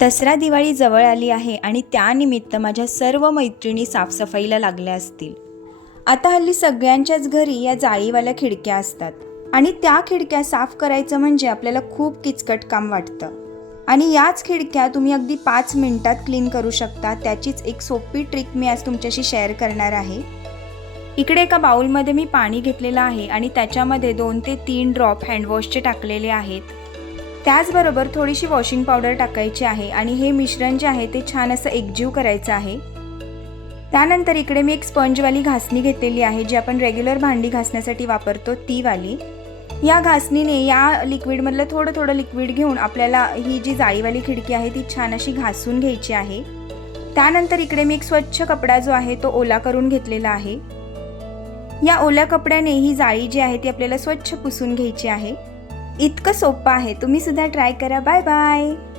दसरा दिवाळी जवळ आली आहे आणि त्यानिमित्त माझ्या सर्व मैत्रिणी साफसफाईला लागल्या असतील. आता हल्ली सगळ्यांच्याच घरी या जाळीवाल्या खिडक्या असतात आणि त्या खिडक्या साफ करायचं म्हणजे आपल्याला खूप किचकट काम वाटतं. आणि याच खिडक्या तुम्ही अगदी पाच मिनटात क्लीन करू शकता त्याचीच एक सोपी ट्रिक मी आज तुमच्याशी शेअर करणार आहे. इकडे एका बाउलमध्ये मी पाणी घेतलेलं आहे आणि त्याच्यामध्ये दोन ते तीन ड्रॉप हँडवॉशचे टाकलेले आहेत. त्याचबरोबर थोडीशी वॉशिंग पावडर टाकायची आहे आणि हे मिश्रण जे आहे ते छान असं एकजीव करायचं आहे. त्यानंतर इकडे मी एक स्पंजवाली घासणी घेतलेली आहे जी आपण रेग्युलर भांडी घासण्यासाठी वापरतो ती वाली. या घासणीने या लिक्विडमधलं थोडं थोडं लिक्विड घेऊन आपल्याला ही जी जाळीवाली खिडकी आहे ती छान अशी घासून घ्यायची आहे. त्यानंतर इकडे मी एक स्वच्छ कपडा जो आहे तो ओला करून घेतलेला आहे. या ओल्या कपड्याने ही जाळी जी आहे ती आपल्याला स्वच्छ पुसून घ्यायची आहे. इतकं सोपं आहे. तुम्ही सुद्धा ट्राय करा. Bye bye